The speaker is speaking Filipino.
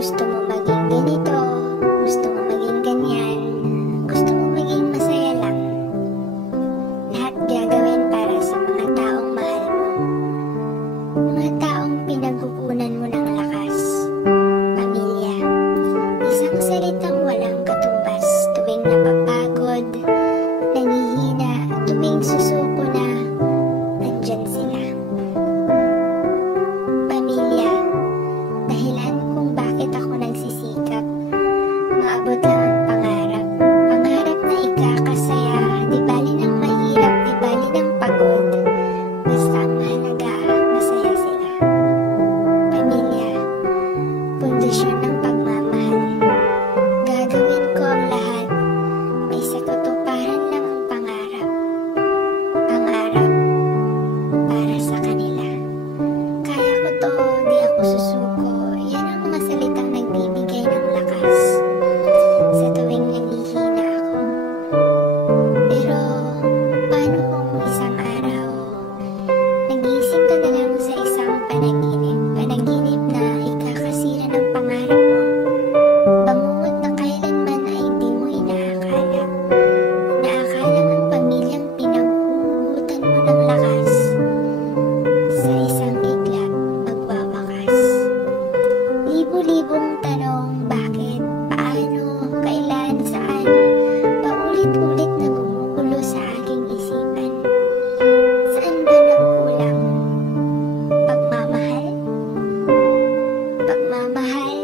Gusto mo maging ganito, gusto mo maging ganyan, gusto mo maging masaya lang. Lahat gagawin para sa mga taong mahal mo, mga taong pinagkukunan mo ng lakas. Pamilya, isang salitang walang katumbas tuwing napapagod, nangihina, tuwing susuko na, nandyan sila. Pamilya, dahilan kung bakit ako nagsisikap, maabot lang ang pangarap. Pangarap na ikakasaya, di bali ng mahirap, di bali ng pagod. Basta ang mahalaga, masaya sila. Pamilya, pundasyon ng pagmamahal. Gagawin ko ang lahat, may sa katuparan lang ang pangarap. Pangarap, para sa kanila. Kaya ko to, di ako susuko. Yan ang mga salitang nagbibigay ng lakas sa tuwing nanghihina ako. Pero, paano kung isang araw, nagising ka na lang sa isang panaginip? Panaginip na ikakasira ng pangarap mo. Bangungot na kailanman ay di mo inaakala. Naakalang ang pamilyang pinaghuhugutan mo ng lakas. Sa isang igla, magwawakas. Libo-libong tanong, bakit, paano, kailan, saan, paulit-ulit na gumugulo sa aking isipan. Saan ba nagkulang? Pagmamahal? Pagmamahal